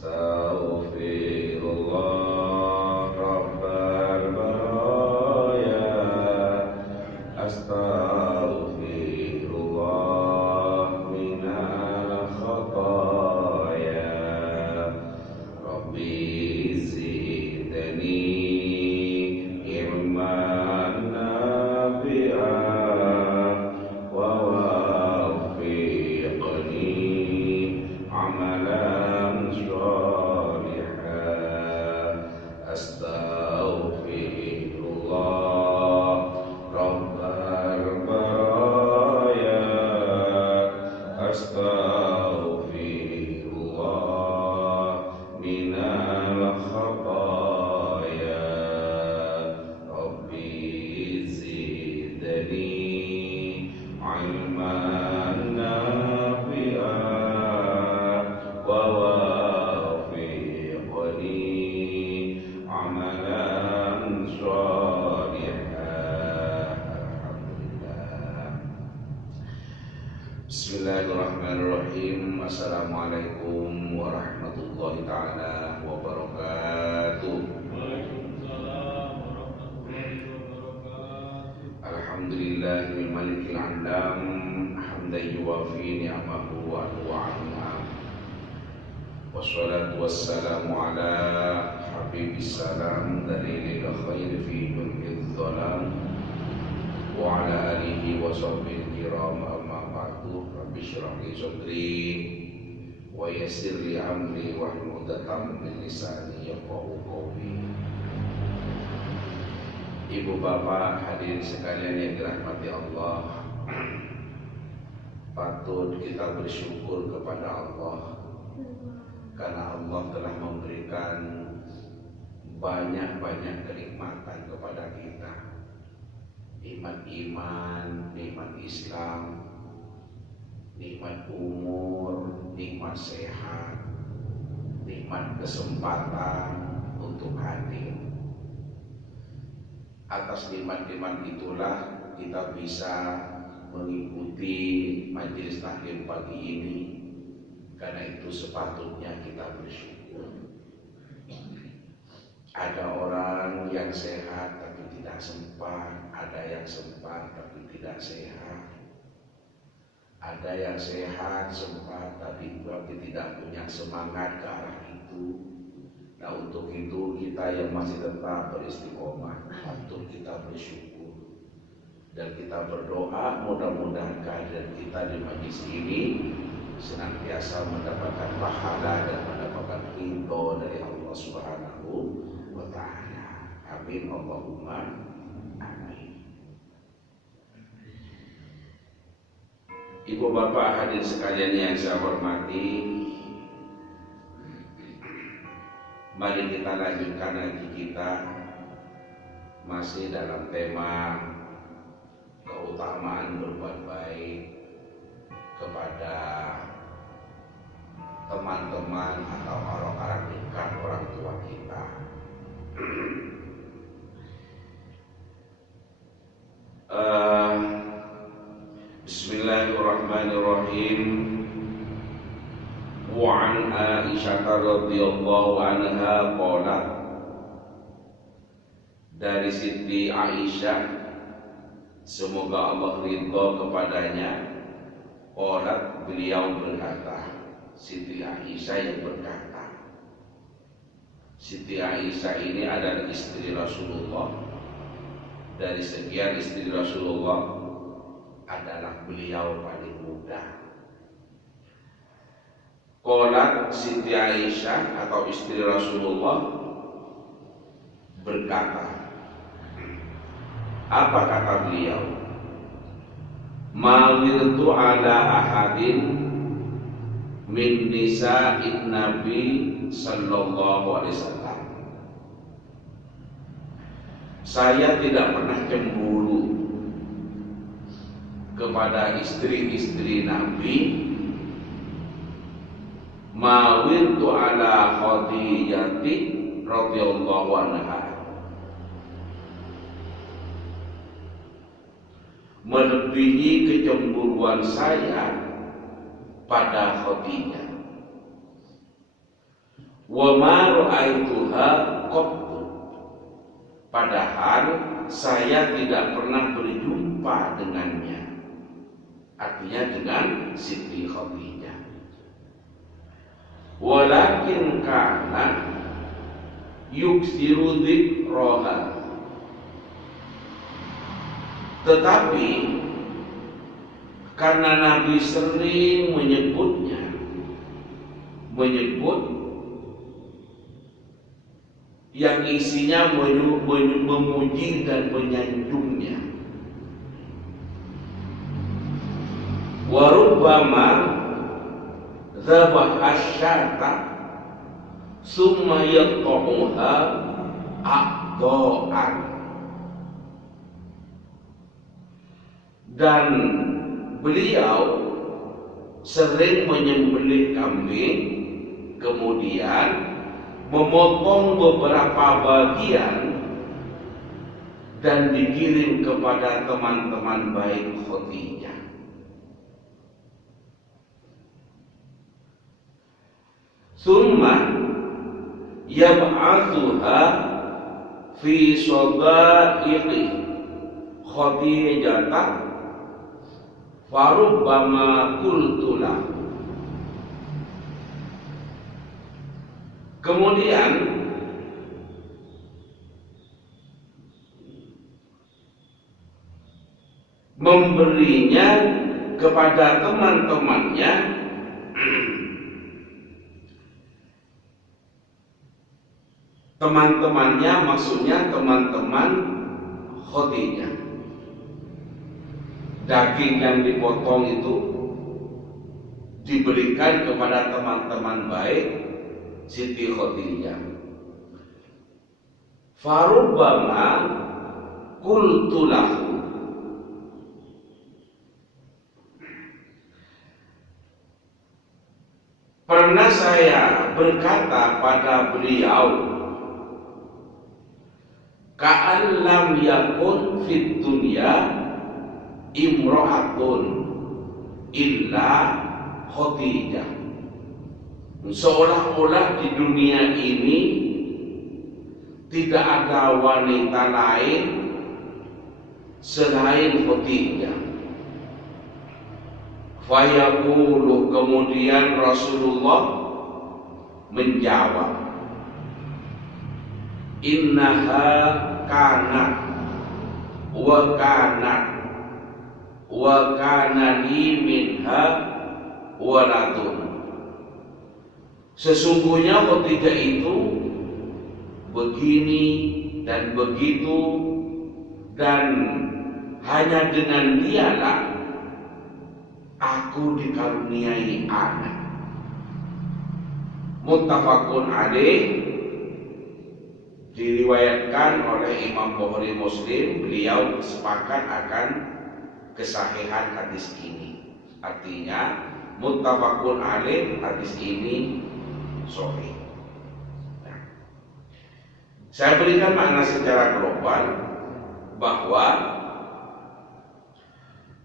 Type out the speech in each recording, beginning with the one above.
Astaghfirullah Rabbal baraya. Astaghfirullah minal khataya. Rabbi zidni ilman nafi'an wa wafiqni amalan sholihan. Astaghfirullah Rabbal baraya. Astaghfirullah minal khataya. Rabbi zidni ilman nafi'an wa wafiqni amalan sholihan. Alhamdulillah. Bismillahirrahmanirrahim. Assalamualaikum warahmatullahi ta'ala wabarakatuh. Alhamdulillahi malikil alam, hamdan yuwafi ni'amahu wa an'am. Wassalatu wassalamu ala habibis salam dalilil khair fi mulkiz zalam wa ala alihi wa sahbihi kiram. Amma ba'du. Rabbi shrah li sadri wa yassir li amri wahlul 'uqdatam min lisani yafqahu qawli. Ibu bapak hadirin sekalian yang dirahmati Allah, patut kita bersyukur kepada Allah karena Allah telah memberikan banyak-banyak kenikmatan kepada kita. Nikmat iman, nikmat Islam, nikmat umur, nikmat sehat, nikmat kesempatan untuk hadir. Atas nikmat-nikmat itulah kita bisa mengikuti majelis taklim pagi ini. Karena itu sepatutnya kita bersyukur. Ada orang yang sehat tapi tidak sempat, ada yang sempat tapi tidak sehat, ada yang sehat sempat tapi tidak punya semangat ke arah itu. Nah, untuk itu kita yang masih tetap beristiqomah patut kita bersyukur dan kita berdoa mudah-mudahan kehadiran kita di majelis ini senantiasa mendapatkan pahala dan mendapatkan ridho dari Allah Subhanahu wa ta'ala. Amin Allahumma amin. Ibu bapak hadirin sekalian yang saya hormati, mari kita lanjutkan lagi kita masih dalam tema keutamaan berbuat baik kepada teman-teman atau orang-orang dekat orang tua kita. Bismillahirrahmanirrahim. Wa an Aisyah radhiyallahu anha qalat, dari Siti Aisyah semoga Allah ridha kepadanya, qalat beliau berkata, Siti Aisyah yang berkata. Siti Aisyah ini adalah istri Rasulullah. Dari sekian istri Rasulullah adalah beliau paling muda. Qalat Siti Aisyah atau istri Rasulullah berkata, apa kata beliau? Ma wirtu ala ahadin min nisa'in Nabi sallallahu alaihi wasallam. Saya tidak pernah cemburu kepada istri-istri Nabi. Mawirtu ala Khadijati radhiyallahu anha, melebihi kecemburuan saya pada Khadijah. wa ma ra'aituha qattu, padahal saya tidak pernah berjumpa dengannya, artinya dengan Siti Khadijah. Walakin kana yuksiru dzikraha, tetapi karena Nabi sering menyebut yang isinya memuji dan menyanjungnya. Warubbama dzabah asyata summa yaqta'uha aqda'an, dan beliau sering menyembelih kambing kemudian memotong beberapa bagian dan dikirim kepada teman-teman baik Khadijah. Summa yab'atsuha fi sadaiqi Khadijah farubbama qultulah. Kemudian memberinya kepada teman-temannya maksudnya teman-teman Khadijah. Daging yang dipotong itu diberikan kepada teman-teman baik Siti Khadijah. Farubbama qultu lahu, pernah saya berkata pada beliau, ka'an lam yakun fid dunya imra'atun illa Khadijah, seolah-olah di dunia ini tidak ada wanita lain selain Khadijah. Fayaqulu, kemudian Rasulullah menjawab, innaha kanat wa kanat wa kana li minha waladun. Sesungguhnya Khadijah itu begini dan begitu, dan hanya dengan dialah aku dikaruniai anak. Muttafaqun alaih, diriwayatkan oleh Imam Bukhari Muslim. Beliau sepakat akan kesahihan hadis ini. Artinya muttafaqun alaih, hadis ini sahih. Saya berikan makna secara global bahwa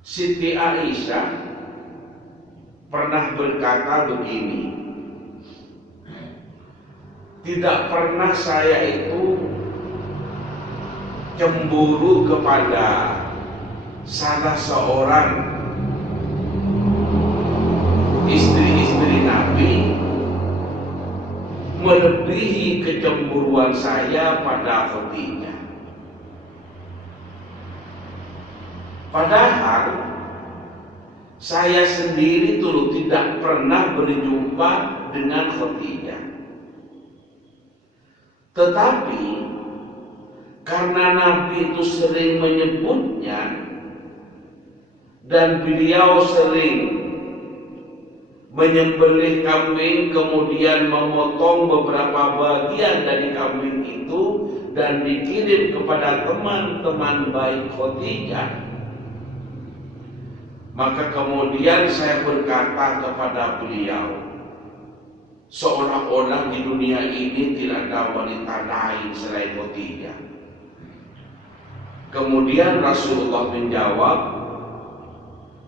Siti Aisyah pernah berkata begini, tidak pernah saya itu cemburu kepada salah seorang istri-istri Nabi melebihi kecemburuan saya pada Khadijah. Padahal saya sendiri dulu tidak pernah berjumpa dengan Khadijah. Tetapi karena Nabi itu sering menyebutnya dan beliau sering menyembelih kambing kemudian memotong beberapa bagian dari kambing itu dan dikirim kepada teman-teman baik Khadijah, maka kemudian saya berkata kepada beliau, seolah-olah di dunia ini tidak ada wanita lain selain Khadijah. Kemudian Rasulullah menjawab,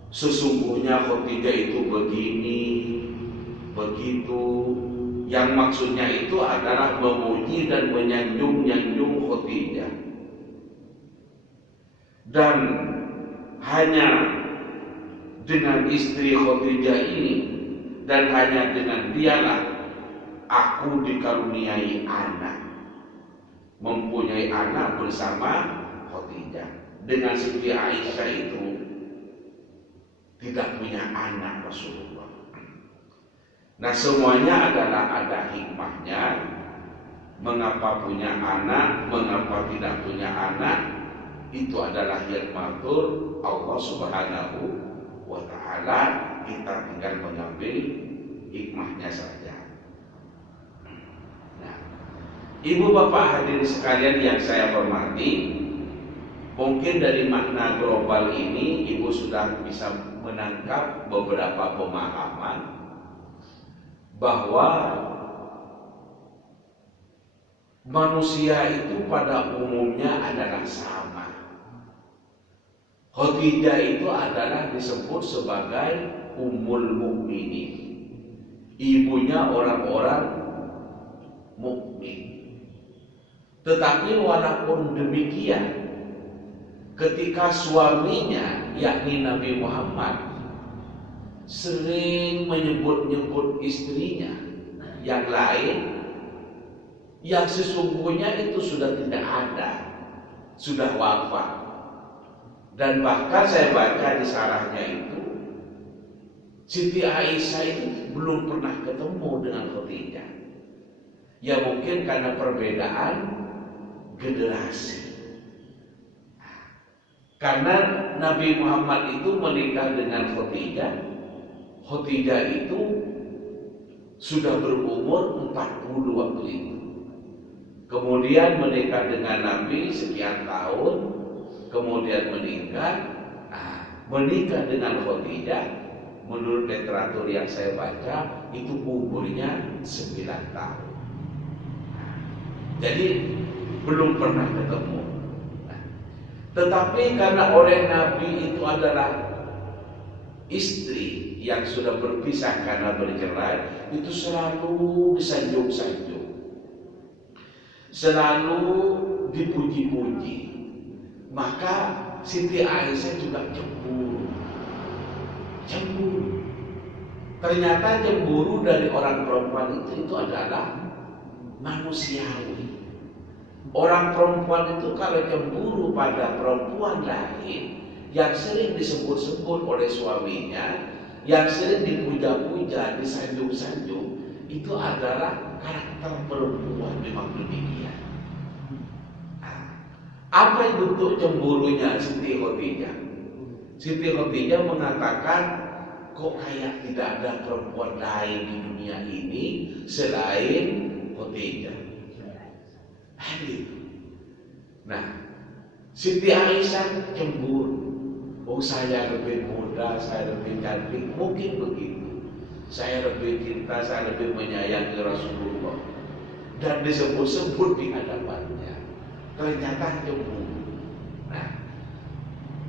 sesungguhnya Khadijah itu begini, begitu, Yang maksudnya itu adalah memuji dan menyanjung-nyanjung Khadijah. Dan hanya dengan istri Khadijah ini dan hanya dengan dialah aku dikaruniai anak, mempunyai anak bersama Khadijah. Dengan Siti Aisyah itu tidak punya anak Rasulullah. Nah, semuanya adalah ada hikmahnya. Mengapa punya anak, mengapa tidak punya anak, itu adalah hikmatul Allah Subhanahu wa ta'ala. Kita tinggal mengambil hikmahnya saja. Nah, ibu bapak hadirin sekalian yang saya hormati, mungkin dari makna global ini ibu sudah bisa menangkap beberapa pemahaman bahwa manusia itu pada umumnya adalah sama. Khadijah itu adalah disebut sebagai Ummul Mukminin, ibunya orang-orang mukmin. Tetapi walaupun demikian, ketika suaminya yakni Nabi Muhammad sering menyebut-nyebut istrinya yang lain, yang sesungguhnya itu sudah tidak ada, sudah wafat. Dan bahkan saya baca di sarahnya itu, Siti Aisyah itu belum pernah ketemu dengan Khadijah. Ya mungkin karena perbedaan generasi. Karena Nabi Muhammad itu menikah dengan Khadijah. Khadijah itu sudah berumur 40 waktu itu. Kemudian menikah dengan Nabi sekian tahun, kemudian meninggal. Menikah dengan Khadijah, menurut literatur yang saya baca, itu umurnya 9 tahun. Jadi belum pernah ketemu. Tetapi karena oleh Nabi itu adalah istri yang sudah berpisah karena bercerai, itu selalu disanjung-sanjung, selalu dipuji-puji. Maka Siti Aisyah juga cemburu. Ternyata cemburu dari orang perempuan itu adalah manusiawi. Orang perempuan itu kalau cemburu pada perempuan lain yang sering disebut-sebut oleh suaminya, yang sering dipuja-puja, disanjung-sanjung, itu adalah karakter perempuan, memang demikian. Apa yang bentuk cemburunya Siti Khadijah? Siti Khadijah mengatakan, kok kayak tidak ada perempuan lain di dunia ini selain Khadijah. Nah, Siti Aisyah cemburu. Oh, saya lebih muda, saya lebih cantik, mungkin begitu. Saya lebih cinta, saya lebih menyayangi Rasulullah. Dan disebut-sebut di hadapannya. Ternyata cemburu. Nah,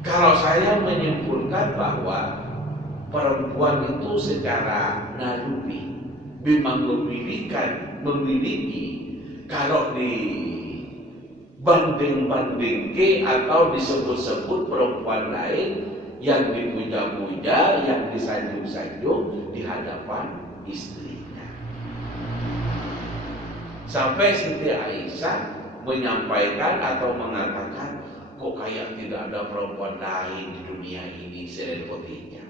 kalau saya menyimpulkan bahwa perempuan itu secara naluri memang memiliki kalau dibanding-bandingke atau disebut-sebut perempuan lain yang dipuja-puja, yang disanjung-sanjung di hadapan istrinya. Sampai Siti Aisyah menyampaikan atau mengatakan, kok kayak tidak ada perempuan lain di dunia ini selain Khadijah.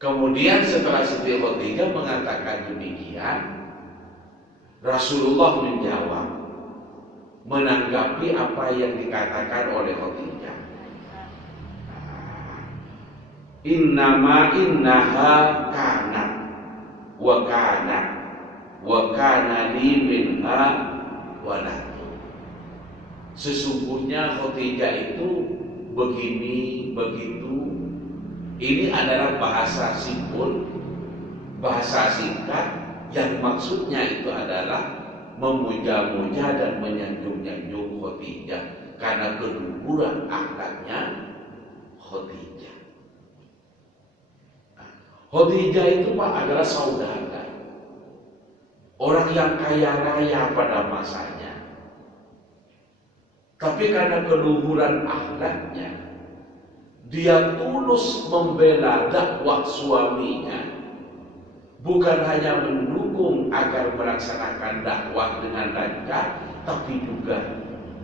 Kemudian setelah Siti Khadijah mengatakan demikian, Rasulullah menjawab, menanggapi apa yang dikatakan oleh Khadijah. Innaha kanat wa kana li minha waladu. Sesungguhnya Khadijah itu begini, begitu. Ini adalah bahasa simpul, bahasa singkat yang maksudnya itu adalah memuja-muja dan menyanjung-nyanjung Khadijah karena keluhuran akhlaknya Khadijah. Khadijah itu Pak adalah saudara. orang yang kaya raya pada masanya. Tapi karena keluhuran akhlaknya, dia tulus membela dakwah suaminya, bukan hanya mendukung agar melaksanakan dakwah dengan lancar, tapi juga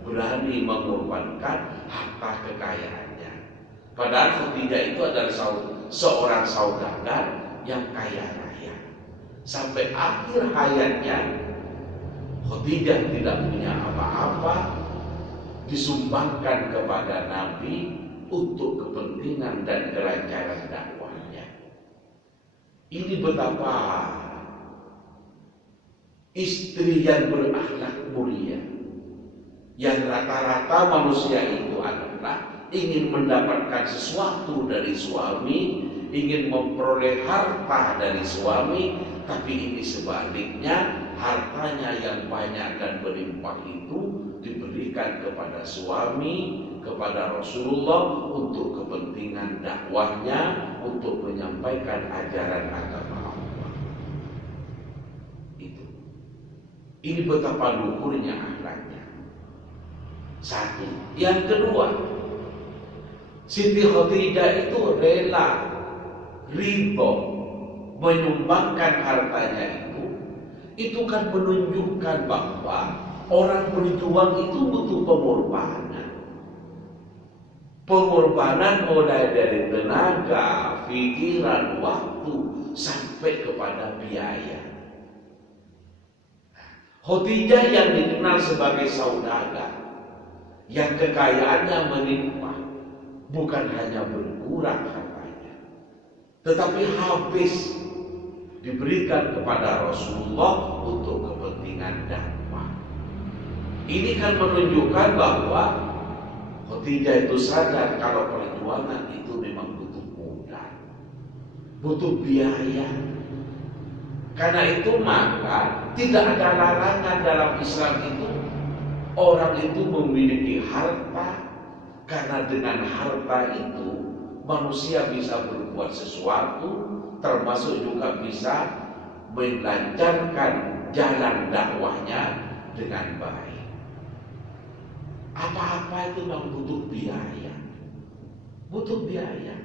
berani mengorbankan harta kekayaannya. Padahal Khadijah itu adalah seorang saudagar yang kaya raya. Sampai akhir hayatnya Khadijah tidak punya apa-apa, disumbangkan kepada Nabi untuk kepentingan dan kelancaran dakwahnya. Ini betapa istri yang berakhlak mulia. Yang rata-rata manusia itu adalah ingin mendapatkan sesuatu dari suami, ingin memperoleh harta dari suami, tapi ini sebaliknya, hartanya yang banyak dan berlimpah itu diberikan kepada suami, kepada Rasulullah untuk kepentingan dakwahnya, untuk menyampaikan ajaran agama Allah. Ini betapa luhurnya akhlaknya. Satu. Yang kedua, Siti Khadijah itu rela, ridho menyumbangkan hartanya itu kan menunjukkan bahwa orang berjuang itu butuh pengorbanan. Pengorbanan mulai dari tenaga, pikiran, waktu, sampai kepada biaya. Khadijah yang dikenal sebagai saudagar, yang kekayaannya melimpah, bukan hanya berkurang hartanya, tetapi habis diberikan kepada Rasulullah untuk kepentingan dakwah. Ini kan menunjukkan bahwa Khadijah itu sadar kalau perjuangan itu memang butuh modal, butuh biaya. Karena itu maka tidak ada larangan dalam Islam itu orang itu memiliki harta, karena dengan harta itu manusia bisa berbuat sesuatu, termasuk juga bisa melancarkan jalan dakwahnya dengan baik. Apa-apa itu memang butuh biaya. Butuh biaya.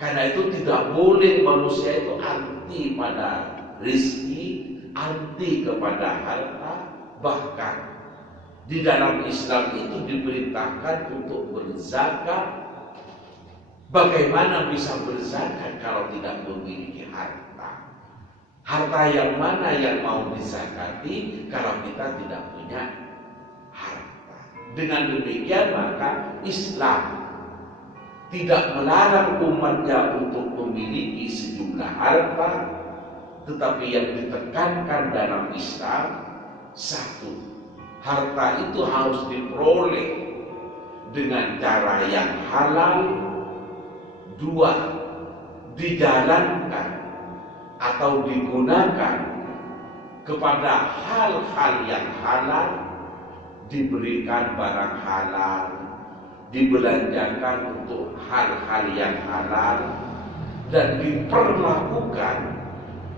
Karena itu tidak boleh manusia itu anti pada rezeki, anti kepada harta. Bahkan di dalam Islam itu diperintahkan untuk berzakat. Bagaimana bisa berzakat kalau tidak memiliki harta? Harta yang mana yang mau dizakati kalau kita tidak punya harta? Dengan demikian maka Islam tidak melarang umatnya untuk memiliki sejumlah harta, tetapi yang ditekankan dalam Islam, satu, harta itu harus diperoleh dengan cara yang halal. Dua, dijalankan atau digunakan kepada hal-hal yang halal, diberikan barang halal, dibelanjakan untuk hal-hal yang halal, dan diperlakukan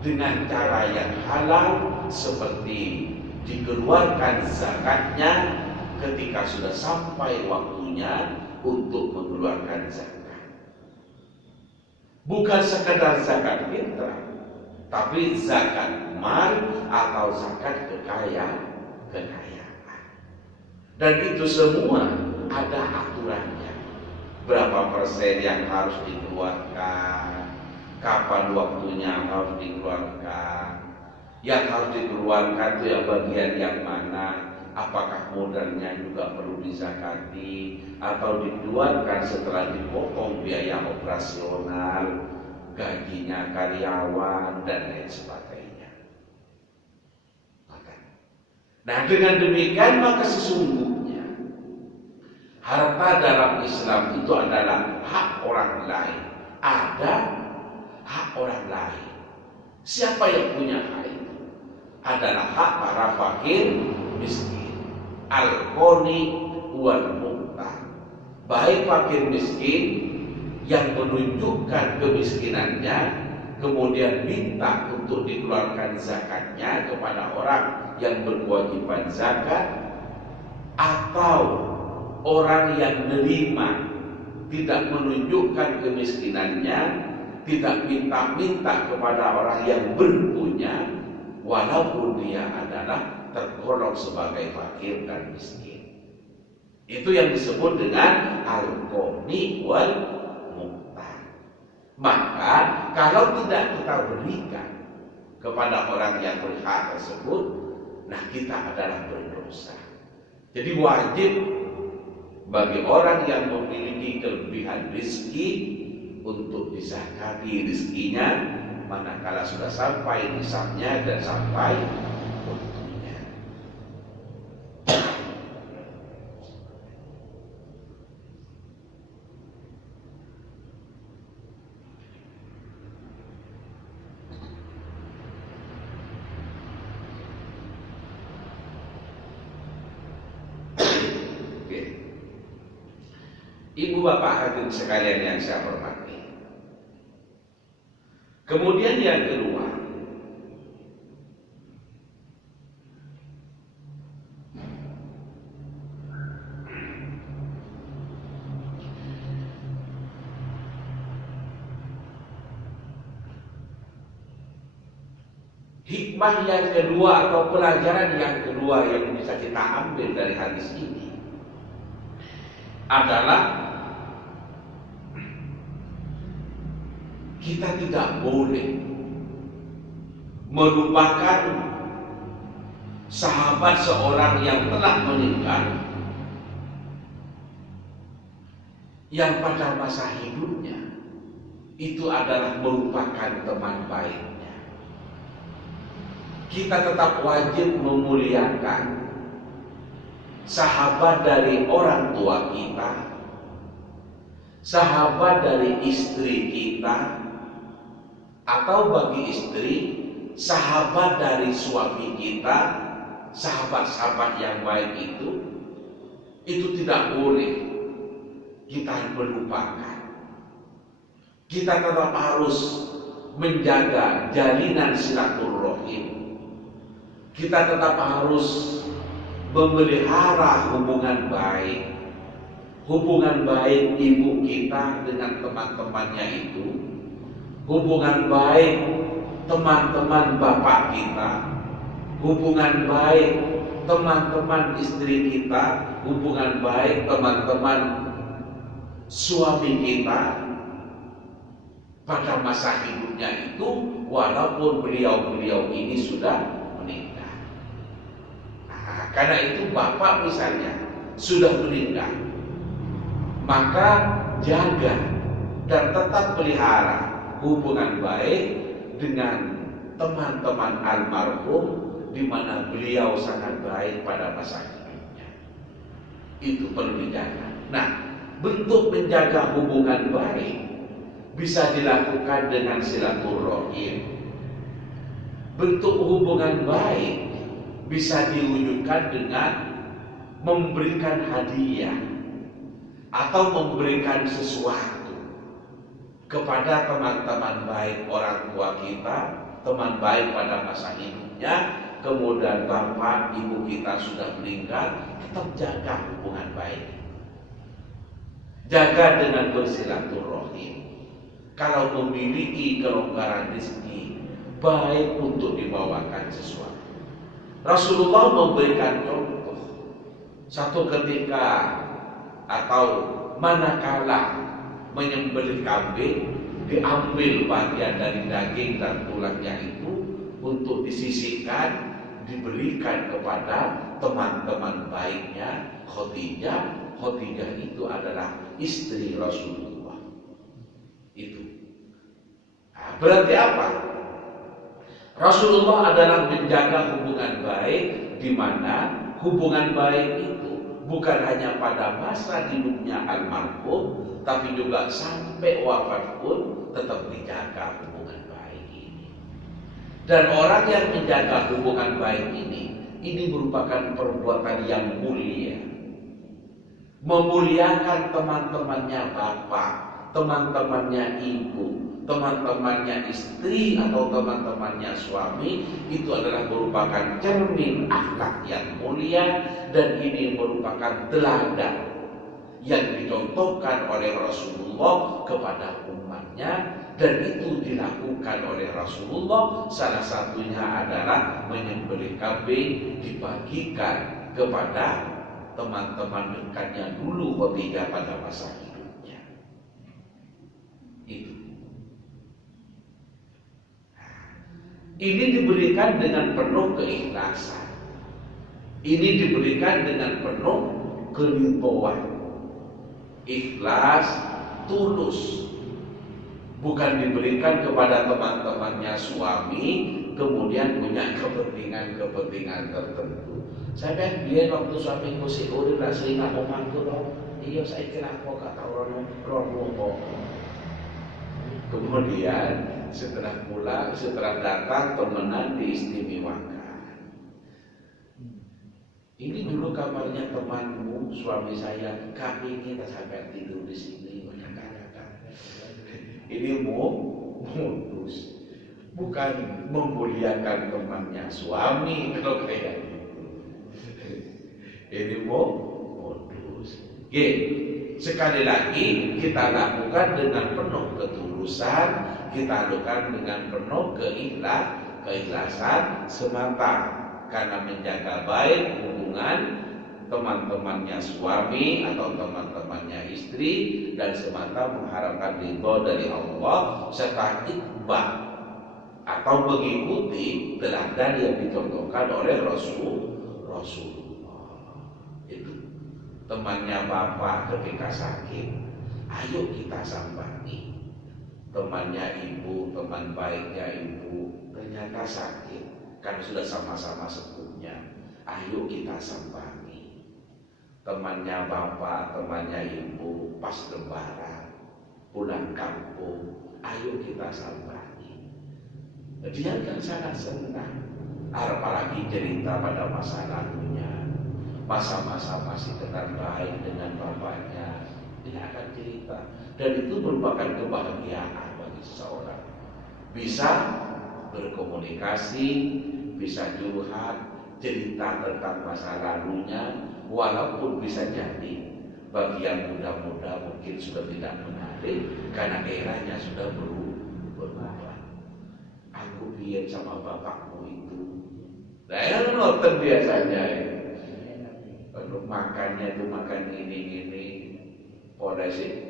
dengan cara yang halal, seperti dikeluarkan zakatnya ketika sudah sampai waktunya untuk mengeluarkan zakat. Bukan sekadar zakat fitrah, tapi zakat mal atau zakat kekayaan. Dan itu semua ada aturannya. Berapa persen yang harus dikeluarkan, kapan waktunya harus dikeluarkan. Yang harus dikeluarkan itu yang bagian yang mana, apakah modalnya juga perlu dizakati atau dikeluarkan setelah dipotong biaya operasional, gajinya karyawan, dan lain sebagainya. Nah, dengan demikian maka sesungguhnya harta dalam Islam itu adalah hak orang lain. Ada hak orang lain. Siapa yang punya hak itu? Adalah hak para fakir miskin, al-ghani wal muqtar. Baik fakir miskin yang menunjukkan kemiskinannya kemudian minta untuk dikeluarkan zakatnya kepada orang yang berkewajiban zakat, atau orang yang menerima tidak menunjukkan kemiskinannya, tidak minta-minta kepada orang yang berpunya, walaupun dia adalah tergolong sebagai fakir dan miskin. Itu yang disebut dengan al-qani wal muqtar. Maka kalau tidak kita berikan kepada orang yang berhak tersebut, nah kita adalah berdosa. Jadi wajib bagi orang yang memiliki kelebihan rezeki untuk dizakati rezekinya manakala sudah sampai nisabnya dan sampai waktunya. Ibu bapak hadirin sekalian yang saya hormati. Kemudian yang kedua, hikmah yang kedua atau pelajaran yang kedua yang bisa kita ambil dari hadis ini adalah kita tidak boleh melupakan sahabat seorang yang telah meninggal, yang pada masa hidupnya itu adalah merupakan teman baiknya. Kita tetap wajib memuliakan sahabat dari orang tua kita, sahabat dari istri kita, atau bagi istri, sahabat dari suami kita, sahabat-sahabat yang baik itu tidak boleh kita melupakan. Kita tetap harus menjaga jalinan silaturahim. Kita tetap harus memelihara hubungan baik. Hubungan baik ibu kita dengan teman-temannya itu, hubungan baik teman-teman bapak kita, hubungan baik teman-teman istri kita, hubungan baik teman-teman suami kita pada masa hidupnya itu, walaupun beliau-beliau ini sudah meninggal. Nah, karena itu bapak misalnya sudah meninggal, maka jaga dan tetap pelihara hubungan baik dengan teman-teman almarhum di mana beliau sangat baik pada masa hidupnya. Itu perlu dijaga. Nah, bentuk menjaga hubungan baik bisa dilakukan dengan silaturahim. Bentuk hubungan baik bisa diwujudkan dengan memberikan hadiah atau memberikan sesuatu kepada teman-teman baik orang tua kita, teman baik pada masa hidupnya, kemudian bapak ibu kita sudah meninggal, tetap jaga hubungan baik. Jaga dengan bersilaturahim. Kalau memiliki kelonggaran rezeki, baik untuk dibawakan sesuatu. Rasulullah memberikan contoh satu ketika atau manakala menyembelih kambing, diambil bagian dari daging dan tulangnya itu untuk disisihkan, diberikan kepada teman-teman baiknya Khadijah. Khadijah itu adalah istri Rasulullah. Itu. Nah, berarti apa? Rasulullah adalah menjaga hubungan baik, di mana hubungan baik itu bukan hanya pada masa hidupnya almarhum, tapi juga sampai wafat pun tetap dijaga hubungan baik ini. Dan orang yang menjaga hubungan baik ini merupakan perbuatan yang mulia. Memuliakan teman-temannya bapak, teman-temannya ibu, teman-temannya istri atau teman-temannya suami itu adalah merupakan cermin akhlak yang mulia, dan ini merupakan teladan yang dicontohkan oleh Rasulullah kepada umatnya, dan itu dilakukan oleh Rasulullah. Salah satunya adalah menyembelih kambing dibagikan kepada teman-teman dekatnya dulu ketiga pada masa hidupnya. Itu. Ini diberikan dengan penuh keikhlasan. Ini diberikan dengan penuh keridhaan. Ikhlas, tulus. Bukan diberikan kepada teman-temannya suami kemudian punya kepentingan tertentu. Saya biar waktu suamiku si urip lah sering ngomongku dong. Iya saya kira kok kata orang kemudian setelah datang temenan diistimewakan. Ini dulu kamarnya temanmu, suami saya, kami kita sampai tidur di sini. Ini modus, bukan memuliakan temannya suami kalau kayak gitu. Ini modus. Sekali lagi kita lakukan dengan penuh ketulusan, kita lakukan dengan penuh keikhlasan semata karena menjaga baik hubungan teman-temannya suami atau teman-temannya istri, dan semata mengharapkan ridho dari Allah serta ittiba atau mengikuti teladan yang dicontohkan oleh Rasulullah. Itu temannya bapak ketika sakit, ayo kita sambangi. Temannya ibu, teman baiknya ibu ternyata sakit, kan sudah sama-sama sepuhnya, ayo kita sambangi. Temannya bapak, temannya ibu pas lebaran pulang kampung, ayo kita sambangi. Dia kan sangat senang, apalagi cerita pada masa lalunya, masa-masa masih kenal baik dengan bapaknya, dia akan cerita, dan itu merupakan kebahagiaan bagi seseorang. Bisa berkomunikasi, bisa curhat, cerita tentang masa lalunya. Walaupun bisa jadi bagi yang muda-muda mungkin sudah tidak menarik karena eranya sudah berubah. Aku biar sama bapakmu itu. Nah yang nonton biasanya kalau makannya itu makan gini-gini, polisi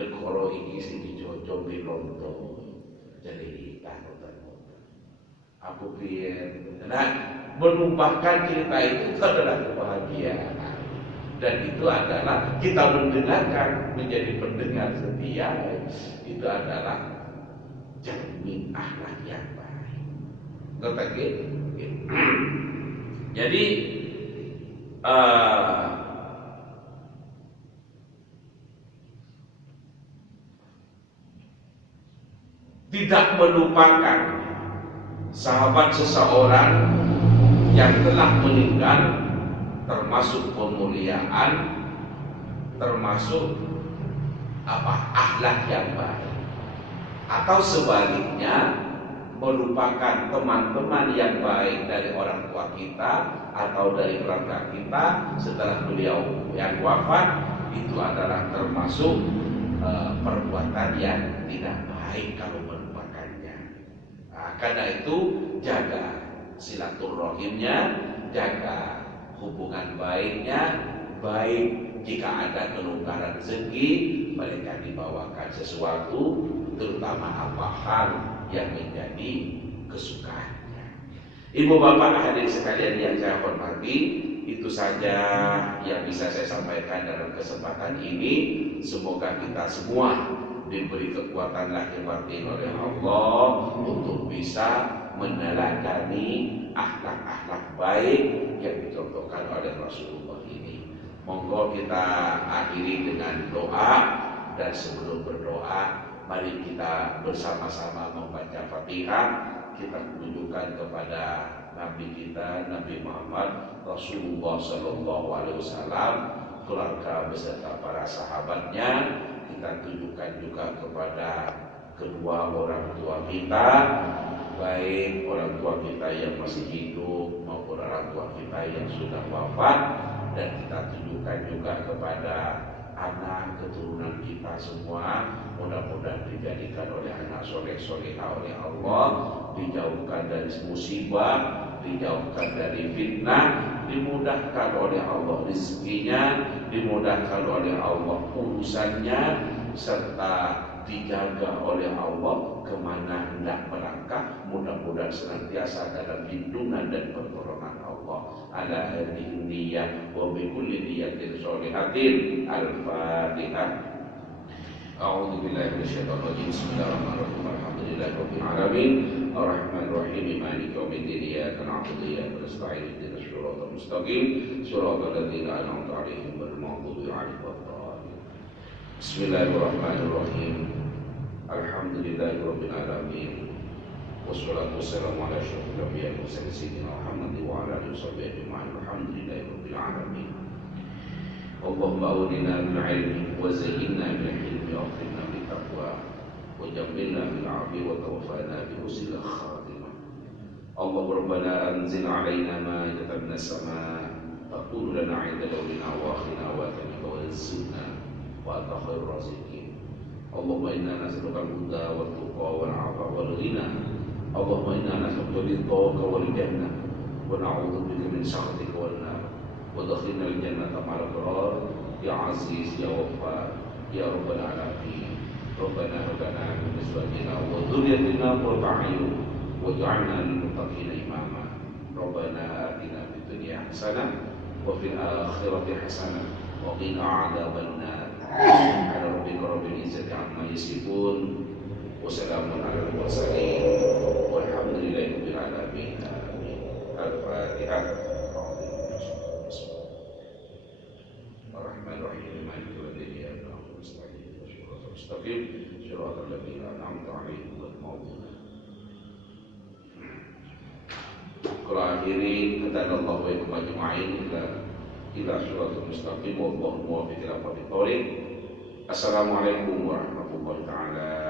dekoro ini sih dicocok di lontong. Jadi kita nonton. Aku biar. Nah, menumpahkan cerita itu adalah kebahagiaan, dan itu adalah kita mendengarkan, menjadi pendengar setia, itu adalah cermin akhlak yang baik. Jadi tidak melupakan sahabat seseorang yang telah meninggal, termasuk pemuliaan, termasuk akhlak yang baik. Atau sebaliknya, melupakan teman-teman yang baik dari orang tua kita atau dari keluarga kita setelah beliau yang wafat, itu adalah termasuk perbuatan yang tidak baik kalau melupakannya. Karena itu jaga silaturahimnya, jaga hubungan baiknya. Baik jika ada kelonggaran rezeki, mereka dibawakan sesuatu, terutama apa hal yang menjadi kesukaannya. Ibu bapak hadirin sekalian yang saya hormati, itu saja yang bisa saya sampaikan dalam kesempatan ini. Semoga kita semua diberi kekuatan lahir batin oleh Allah untuk bisa meneladani akhlak-akhlak baik yang dicontohkan oleh Rasulullah ini. Monggo kita akhiri dengan doa, dan sebelum berdoa mari kita bersama-sama membaca Fatihah. Kita tunjukkan kepada Nabi kita, Nabi Muhammad Rasulullah Sallallahu Alaihi Wasallam, keluarga beserta para sahabatnya. Kita tunjukkan juga kepada kedua orang tua kita, baik orang tua kita yang masih hidup maupun orang tua kita yang sudah wafat, dan kita tunjukkan juga kepada anak keturunan kita semua, mudah-mudahan dijadikan oleh anak soleh-solehah oleh Allah, dijauhkan dari musibah, dijauhkan dari fitnah, dimudahkan oleh Allah rezekinya, dimudahkan oleh Allah urusannya, serta dijaga oleh Allah kemana hendak melangkah, mudah-mudahan senantiasa dalam lindungan dan pertolongan Allah. Ala hadhihi niyyah wa bi kulli niyyatin sholihatin. Al-Fatihah. A'udzu billahi minasyaitonir rajim. Bismillahirrahmanirrahim. Alhamdulillahirabbil alamin. Arrahmanir rahim. Maliki yaumiddin. Iyyaka na'budu wa iyyaka nasta'in. Ihdinas siratal mustaqim. Siratal ladzina an'amta 'alaihim ghairil maghdubi 'alaihim waladdallin. Bismillahirrahmanirrahim. Alhamdulillahirabbil alamin. Wassalatu wassalamu ala asyrofil anbiya'i wal mursalin sayyidina Muhammad wa ala alihi washabbihi ajma'in. Alhamdulillahirabbil alamin. Allahumma awlina bil ilmi wa zayyinna bil hilmi wa akhirna bil taqwa wa jammilna bil 'afwi wa tawaffana bi husnil khatimah. Allahumma rabbana anzil 'alaina ma'idatan minas sama' takunu lana 'inda lawlina wa akhina wa tamika wa rizqna wa anta khairur raziqin. Allahumma inna nas'aluka al-huda wa tuqa wal 'afwa wal ghina. Allahumma inna nas'aluka ridhaka wal jannah wa na'udzu bika min sakhatika wan nar. Wa dakhilna al-jannata ma'al abrar ya aziz ya waffar ya rabbal alamin. Rabbana hab lana min azwajina wa dhurriyyatina qurrata a'yun waj'alna lil muttaqina imama. Rabbana atina fid dunya hasanah wa fil akhirati hasanah wa qina 'adzabannar. Subhana rabbika rabbil izzati 'amma yasifun wa salamun 'alal mursalin walhamdulillahi rabbil alamin. Amin. Al-Fatihah. Ar-Rahmanir-Rahim. Maliki yaumiddin. Iyyaka na'budu wa nasta'in. Ihdinas siratal mustaqim. Siratal ladzina an'amta 'alaihim ghairil maghdubi 'alaihim. Qul akhiri hadanallahu wa iyyakum ajma'in ila siratal mustaqim wallahu muwaffiq ila aqwamit thoriq. Assalamualaikum warahmatullahi taala